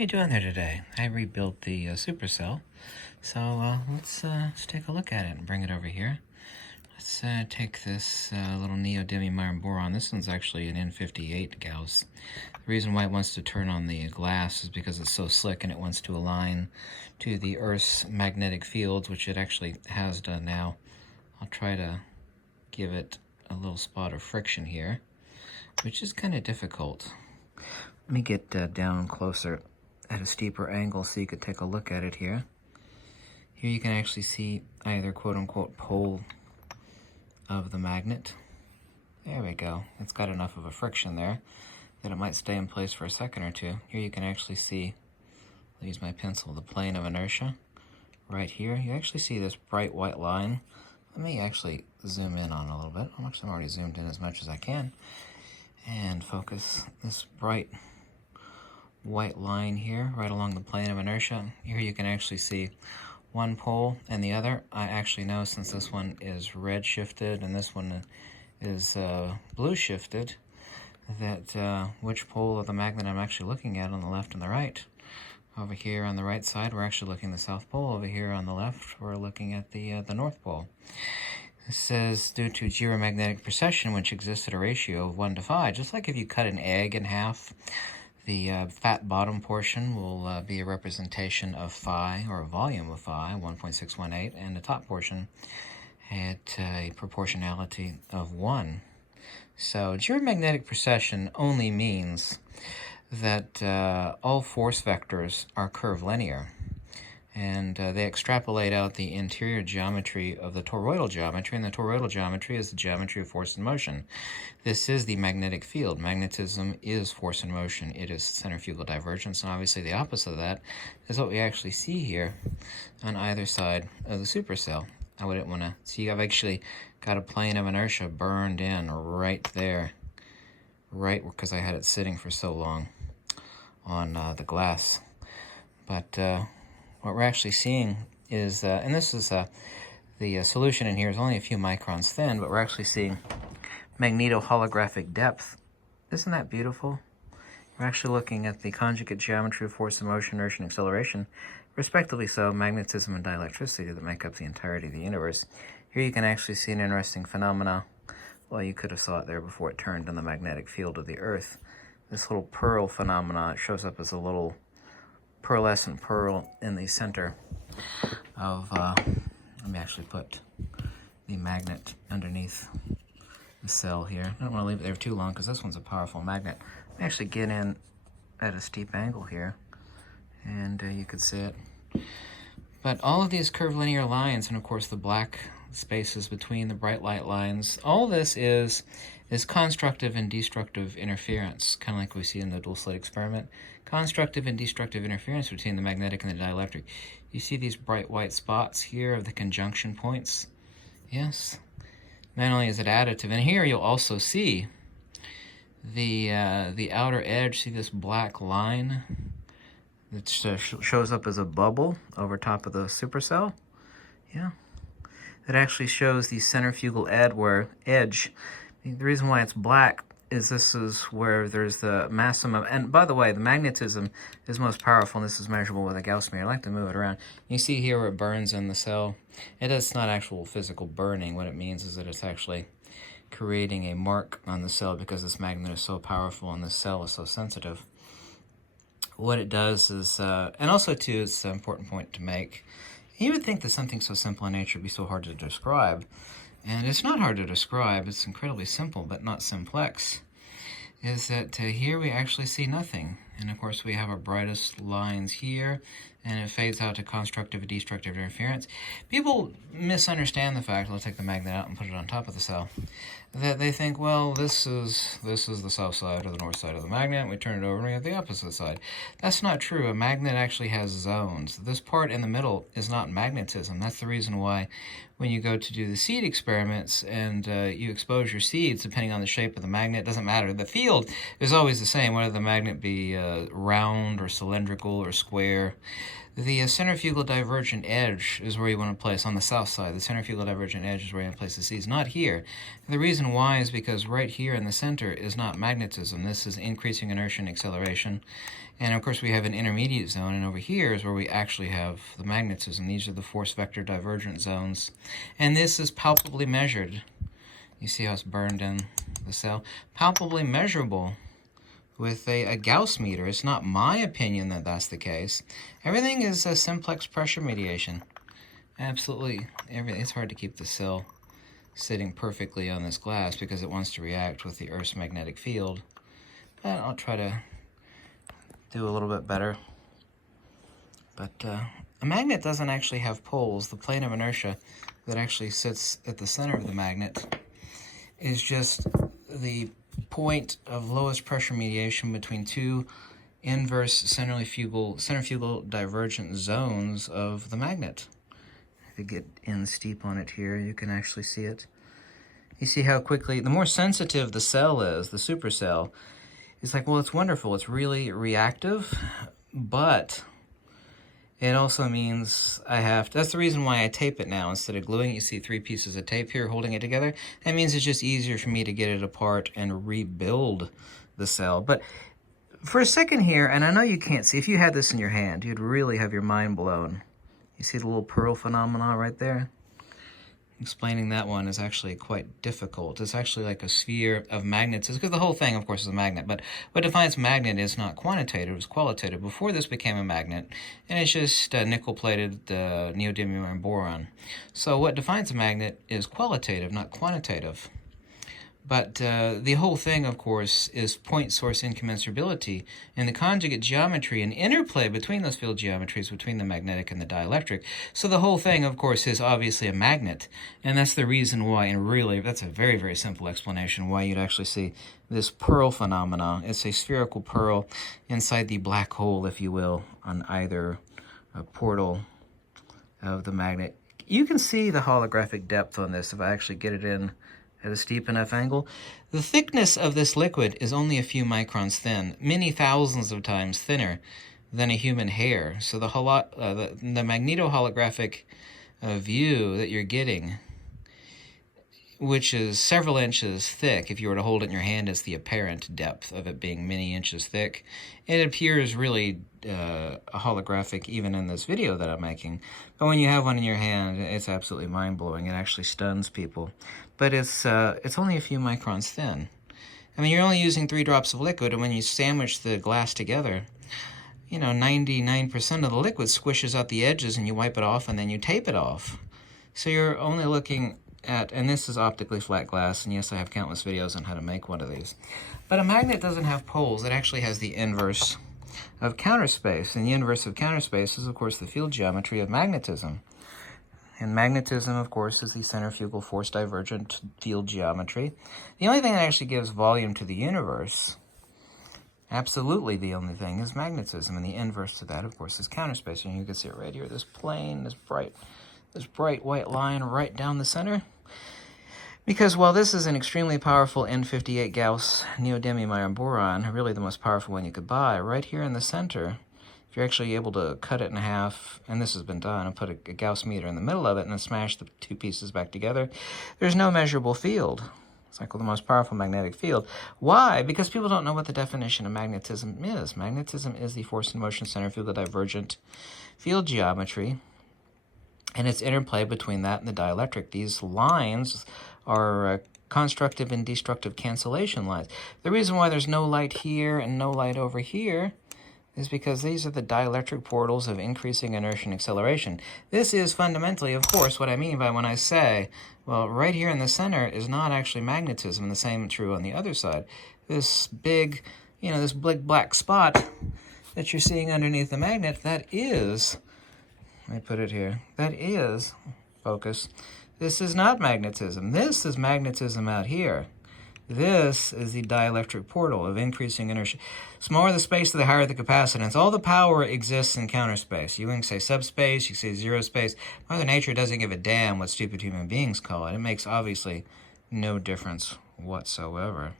you doing there today? I rebuilt the supercell, so let's take a look at it and bring it over here. Let's take this little neodymium iron boron. This one's actually an N58 Gauss. The reason why it wants to turn on the glass is because it's so slick and it wants to align to the Earth's magnetic fields, which it actually has done now. I'll try to give it a little spot of friction here, which is kind of difficult. Let me get down closer at a steeper angle so you could take a look at it here. Here you can actually see either quote-unquote pole of the magnet. There we go. It's got enough of a friction there that it might stay in place for a second or two. Here you can actually see, I'll use my pencil, the plane of inertia. Right here, you actually see this bright white line. Let me actually zoom in on it a little bit. I'm already zoomed in as much as I can. And focus this bright white line here right along the plane of inertia. Here you can actually see one pole and the other. I actually know, since this one is red shifted and this one is blue shifted, that which pole of the magnet I'm actually looking at on the left and the right. Over here on the right side, we're actually looking at the South Pole. Over here on the left, we're looking at the North Pole. It says, due to geomagnetic precession, which exists at a ratio of 1 to 5, just like if you cut an egg in half, the fat bottom portion will be a representation of phi, or a volume of phi, 1.618, and the top portion at a proportionality of 1. So geomagnetic precession only means that all force vectors are curvilinear, and they extrapolate out the interior geometry of the toroidal geometry, and the toroidal geometry is the geometry of force and motion. This is the magnetic field. Magnetism is force and motion. It is centrifugal divergence, and obviously the opposite of that is what we actually see here on either side of the supercell. I wouldn't want to see, I've actually got a plane of inertia burned in right there, right because I had it sitting for so long on the glass. But what we're actually seeing is, and this is the solution in here is only a few microns thin, but we're actually seeing magnetoholographic depth. Isn't that beautiful? We're actually looking at the conjugate geometry of force and motion, inertia, and acceleration, respectively so, magnetism and dielectricity that make up the entirety of the universe. Here you can actually see an interesting phenomena. Well, you could have saw it there before it turned in the magnetic field of the Earth. This little pearl phenomena, it shows up as a little pearlescent pearl in the center of, let me actually put the magnet underneath the cell here. I don't want to leave it there too long because this one's a powerful magnet. Let me actually get in at a steep angle here, and you can see it. But all of these curvilinear lines, and of course the black spaces between the bright light lines, all this is constructive and destructive interference, kind of like we see in the dual slit experiment. Constructive and destructive interference between the magnetic and the dielectric. You see these bright white spots here of the conjunction points? Yes. Not only is it additive, and here you'll also see the outer edge. See this black line that shows up as a bubble over top of the supercell? Yeah. That actually shows the centrifugal edge. The reason why it's black is this is where there's the maximum, and by the way, the magnetism is most powerful, and this is measurable with a Gauss meter. I like to move it around. You see here where it burns in the cell. It's not actual physical burning. What it means is that it's actually creating a mark on the cell because this magnet is so powerful and this cell is so sensitive. What it does is, and also too, it's an important point to make. You would think that something so simple in nature would be so hard to describe. And it's not hard to describe, it's incredibly simple, but not simplex, is that here we actually see nothing. And of course we have our brightest lines here, and it fades out to constructive and destructive interference. People misunderstand the fact, let's take the magnet out and put it on top of the cell, that they think, well, this is the south side or the north side of the magnet, we turn it over and we have the opposite side. That's not true. A magnet actually has zones. This part in the middle is not magnetism. That's the reason why when you go to do the seed experiments and you expose your seeds, depending on the shape of the magnet, it doesn't matter. The field is always the same, whether the magnet be round or cylindrical or square. The centrifugal divergent edge is where you want to place, on the south side, the centrifugal divergent edge is where you want to place the C's, not here. And the reason why is because right here in the center is not magnetism. This is increasing inertia and acceleration. And of course we have an intermediate zone, and over here is where we actually have the magnetism. These are the force vector divergent zones. And this is palpably measured. You see how it's burned in the cell? Palpably measurable with a Gauss meter. It's not my opinion that that's the case. Everything is a simplex pressure mediation. Absolutely everything. It's hard to keep the cell sitting perfectly on this glass because it wants to react with the Earth's magnetic field. But I'll try to do a little bit better. But a magnet doesn't actually have poles. The plane of inertia that actually sits at the center of the magnet is just the point of lowest pressure mediation between two inverse centrifugal divergent zones of the magnet. If you get in steep on it here, you can actually see it. You see how quickly, the more sensitive the cell is, the supercell, it's like, well, it's wonderful, it's really reactive, but it also means I have to, that's the reason why I tape it now instead of gluing. You see 3 pieces of tape here holding it together. That means it's just easier for me to get it apart and rebuild the cell. But for a second here, and I know you can't see, if you had this in your hand, you'd really have your mind blown. You see the little pearl phenomena right there? Explaining that one is actually quite difficult. It's actually like a sphere of magnets, because the whole thing, of course, is a magnet. But what defines magnet is not quantitative, it's qualitative. Before this became a magnet, and it's just nickel-plated neodymium iron boron. So what defines a magnet is qualitative, not quantitative. But the whole thing, of course, is point-source incommensurability and the conjugate geometry and interplay between those field geometries, between the magnetic and the dielectric. So the whole thing, of course, is obviously a magnet. And that's the reason why, and really, that's a very, very simple explanation why you'd actually see this pearl phenomena. It's a spherical pearl inside the black hole, if you will, on either portal of the magnet. You can see the holographic depth on this if I actually get it in at a steep enough angle. The thickness of this liquid is only a few microns thin, many thousands of times thinner than a human hair. So the magnetoholographic view that you're getting, which is several inches thick, if you were to hold it in your hand, is the apparent depth of it being many inches thick. It appears really holographic even in this video that I'm making. But when you have one in your hand, it's absolutely mind-blowing. It actually stuns people. But it's only a few microns thin. I mean, you're only using 3 drops of liquid, and when you sandwich the glass together, you know, 99% of the liquid squishes out the edges, and you wipe it off, and then you tape it off. So you're only looking at, and this is optically flat glass, and yes, I have countless videos on how to make one of these. But a magnet doesn't have poles. It actually has the inverse of counter space, and the inverse of counter space is, of course, the field geometry of magnetism. And magnetism, of course, is the centrifugal force divergent field geometry. The only thing that actually gives volume to the universe, absolutely the only thing, is magnetism. And the inverse to that, of course, is counter space. And you can see it right here, this plane, this bright white line right down the center. Because while this is an extremely powerful N58 Gauss neodymium iron boron, really the most powerful one you could buy, right here in the center, if you're actually able to cut it in half, and this has been done, and put a Gauss meter in the middle of it and then smash the 2 pieces back together, there's no measurable field. It's like, well, the most powerful magnetic field. Why? Because people don't know what the definition of magnetism is. Magnetism is the force in motion centrifugal divergent field geometry, and its interplay between that and the dielectric. These lines are constructive and destructive cancellation lines. The reason why there's no light here and no light over here is because these are the dielectric portals of increasing inertia and acceleration. This is fundamentally, of course, what I mean by when I say, well, right here in the center is not actually magnetism. The same true on the other side. This big, this big black spot that you're seeing underneath the magnet, that is, let me put it here, that is, focus, this is not magnetism. This is magnetism out here. This is the dielectric portal of increasing inertia. Smaller the space, the higher the capacitance. All the power exists in counter space. You can say subspace, you can say zero space. Mother Nature doesn't give a damn what stupid human beings call it. It makes obviously no difference whatsoever.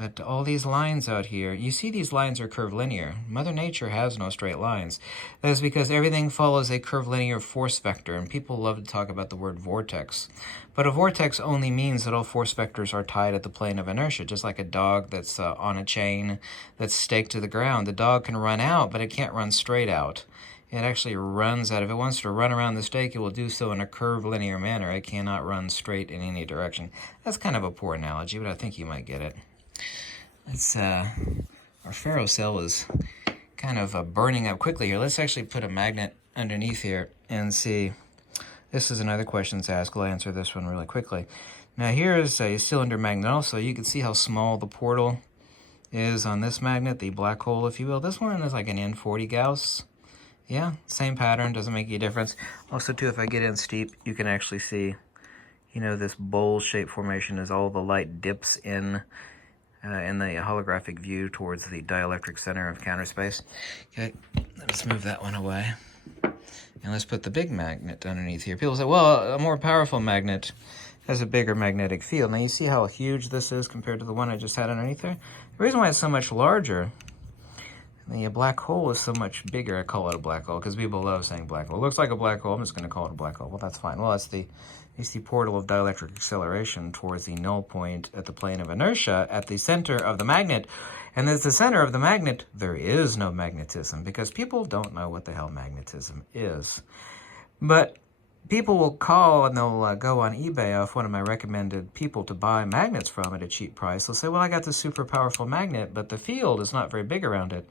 But all these lines out here, you see these lines are curvilinear. Mother Nature has no straight lines. That is because everything follows a curvilinear force vector, and people love to talk about the word vortex. But a vortex only means that all force vectors are tied at the plane of inertia, just like a dog that's on a chain that's staked to the ground. The dog can run out, but it can't run straight out. It actually runs out. If it wants to run around the stake, it will do so in a curvilinear manner. It cannot run straight in any direction. That's kind of a poor analogy, but I think you might get it. Let's, our ferrocell is kind of burning up quickly here. Let's actually put a magnet underneath here and see. This is another question to ask. I'll answer this one really quickly. Now here is a cylinder magnet also. You can see how small the portal is on this magnet, the black hole, if you will. This one is like an N40 Gauss. Yeah, same pattern, doesn't make any difference. Also, too, if I get in steep, you can actually see, you know, this bowl-shaped formation as all the light dips in the holographic view towards the dielectric center of counter space. Okay, let's move that one away. And let's put the big magnet underneath here. People say, well, a more powerful magnet has a bigger magnetic field. Now, you see how huge this is compared to the one I just had underneath there? The reason why it's so much larger, the black hole is so much bigger. I call it a black hole because people love saying black hole. It looks like a black hole. I'm just going to call it a black hole. Well, that's fine. Well, it's the portal of dielectric acceleration towards the null point at the plane of inertia at the center of the magnet. And at the center of the magnet, there is no magnetism because people don't know what the hell magnetism is. But people will call and they'll go on eBay off one of my recommended people to buy magnets from at a cheap price. They'll say, well, I got this super powerful magnet, but the field is not very big around it.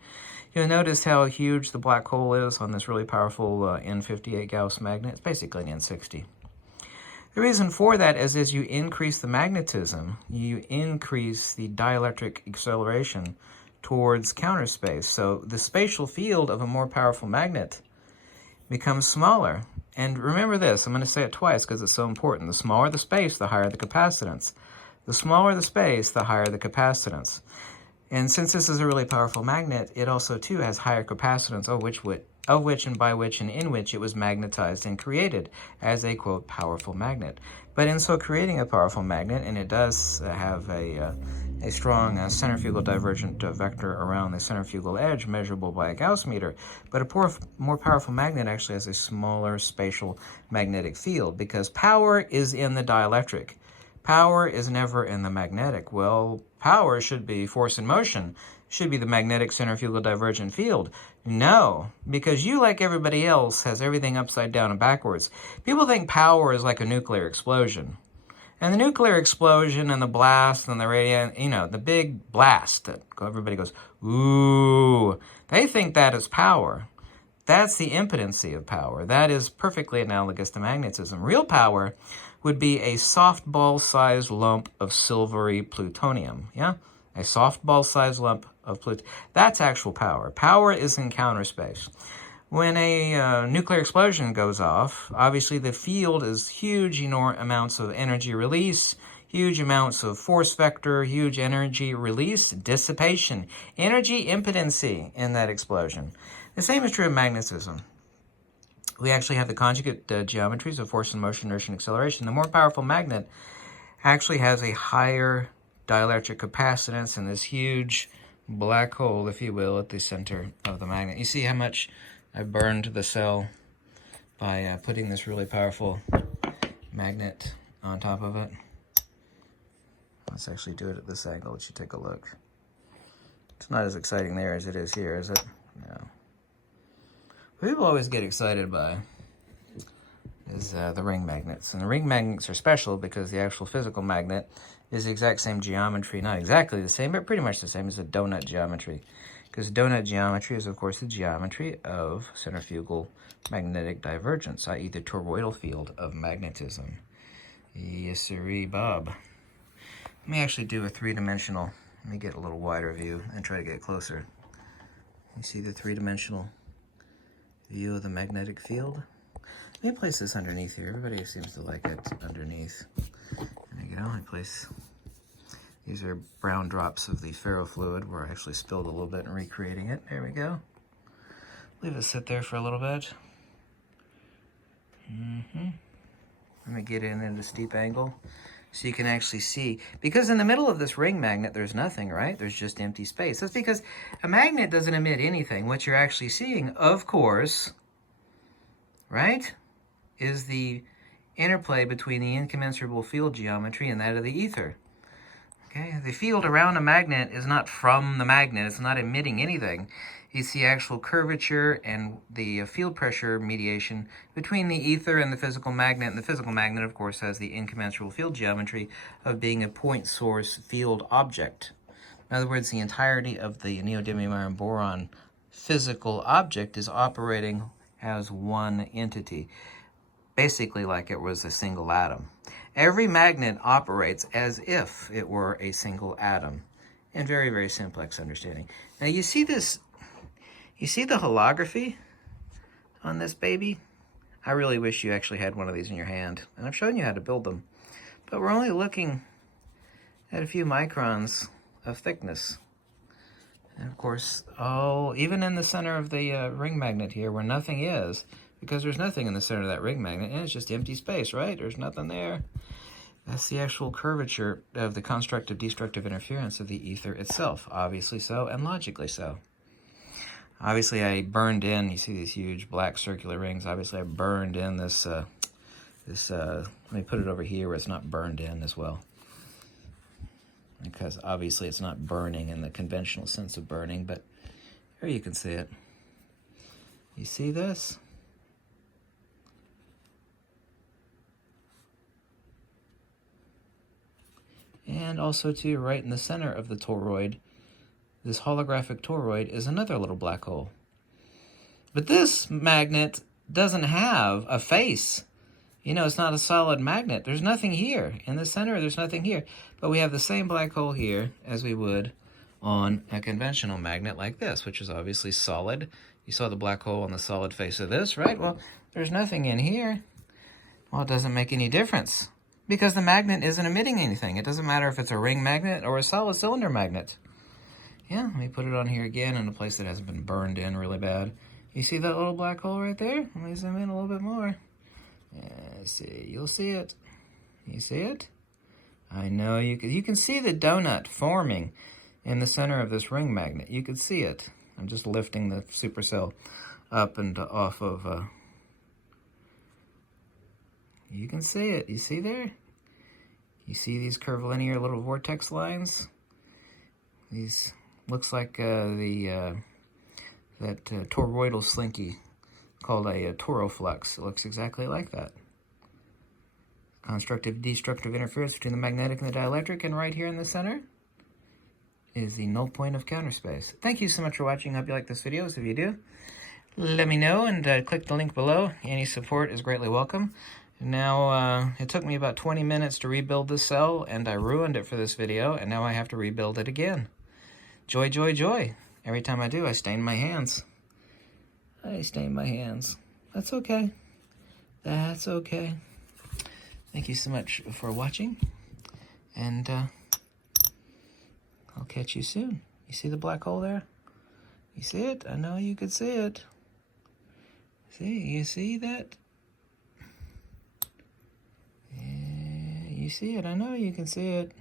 You'll notice how huge the black hole is on this really powerful N58 Gauss magnet. It's basically an N60. The reason for that is as you increase the magnetism, you increase the dielectric acceleration towards counter space. So the spatial field of a more powerful magnet becomes smaller. And remember this, I'm going to say it twice because it's so important. The smaller the space, the higher the capacitance. The smaller the space, the higher the capacitance. And since this is a really powerful magnet, it also, too, has higher capacitance, of which and by which and in which it was magnetized and created as a, quote, powerful magnet. But in so creating a powerful magnet, and it does have a strong centrifugal divergent vector around the centrifugal edge measurable by a Gauss meter, but a more powerful magnet actually has a smaller spatial magnetic field because power is in the dielectric. Power is never in the magnetic. Well, power should be force in motion, should be the magnetic centrifugal divergent field. No, because you, like everybody else, has everything upside down and backwards. People think power is like a nuclear explosion. And the nuclear explosion and the blast and the the big blast that everybody goes, ooh, they think that is power. That's the impotency of power. That is perfectly analogous to magnetism. Real power would be a softball-sized lump of silvery plutonium, yeah? A softball-sized lump of plutonium. That's actual power. Power is in counter space. When a nuclear explosion goes off, obviously the field is huge, enormous amounts of energy release, huge amounts of force vector, huge energy release, dissipation, energy impotency in that explosion. The same is true of magnetism. We actually have the conjugate geometries of force and motion, inertia, and acceleration. The more powerful magnet actually has a higher dielectric capacitance in this huge black hole, if you will, at the center of the magnet. You see how much I burned the cell by putting this really powerful magnet on top of it. Let's actually do it at this angle. Let you take a look. It's not as exciting there as it is here, is it? No. People always get excited by is the ring magnets. And the ring magnets are special because the actual physical magnet is the exact same geometry. Not exactly the same, but pretty much the same as the donut geometry. Because donut geometry is, of course, the geometry of centrifugal magnetic divergence, i.e. the toroidal field of magnetism. Yes, sirree, Bob. Let me actually do a three-dimensional. Let me get a little wider view and try to get closer. You see the three-dimensional view of the magnetic field? Let me place this underneath here. Everybody seems to like it underneath. There you go. I place... These are brown drops of the ferrofluid where I actually spilled a little bit in recreating it. There we go. Leave it sit there for a little bit. Let me get in at a steep angle. so you can actually see. Because in the middle of this ring magnet, there's nothing, right? There's just empty space. That's because a magnet doesn't emit anything. What you're actually seeing, of course, right, is the interplay between the incommensurable field geometry and that of the ether. Okay, the field around a magnet is not from the magnet. It's not emitting anything. It's the actual curvature and the field pressure mediation between the ether and the physical magnet. And the physical magnet, of course, has the incommensurable field geometry of being a point source field object. In other words, the entirety of the neodymium iron boron physical object is operating as one entity, basically like it was a single atom. Every magnet operates as if it were a single atom, in very, very simplex understanding. Now you see this, you see the holography on this baby? I really wish you actually had one of these in your hand, and I've shown you how to build them. But we're only looking at a few microns of thickness. And of course, oh, even in the center of the ring magnet here, where nothing is, because there's nothing in the center of that ring magnet, and it's just empty space, right? There's nothing there. That's the actual curvature of the constructive-destructive interference of the ether itself, obviously so, and logically so. Obviously, I burned in, you see these huge black circular rings, obviously I burned in this, let me put it over here where it's not burned in as well. Because obviously it's not burning in the conventional sense of burning, but here you can see it. You see this? And also, too, right in the center of the toroid, this holographic toroid is another little black hole. But this magnet doesn't have a face. You know, it's not a solid magnet. There's nothing here. In the center, there's nothing here. But we have the same black hole here as we would on a conventional magnet like this, which is obviously solid. You saw the black hole on the solid face of this, right? Well, there's nothing in here. Well, it doesn't make any difference, because the magnet isn't emitting anything. It doesn't matter if it's a ring magnet or a solid cylinder magnet. Yeah, let me put it on here again in a place that hasn't been burned in really bad. You see that little black hole right there? Let me zoom in a little bit more. See, you'll see it. You see it? I know you can see the donut forming in the center of this ring magnet. You can see it. I'm just lifting the supercell up and off of... You can see it. You see there? You see these curvilinear little vortex lines? These looks like that toroidal slinky called a toroflux. It looks exactly like that. Constructive-destructive interference between the magnetic and the dielectric, and right here in the center is the null point of counter space. Thank you so much for watching. Hope you like this video. So if you do, let me know and click the link below. Any support is greatly welcome. Now, it took me about 20 minutes to rebuild this cell, and I ruined it for this video, and now I have to rebuild it again. Joy, joy, joy. Every time I do, I stain my hands. I stain my hands. That's okay. That's okay. Thank you so much for watching, and I'll catch you soon. You see the black hole there? You see it? I know you could see it. See, you see that? You see it? I know you can see it.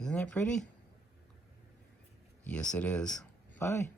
Isn't that pretty? Yes, it is. Bye.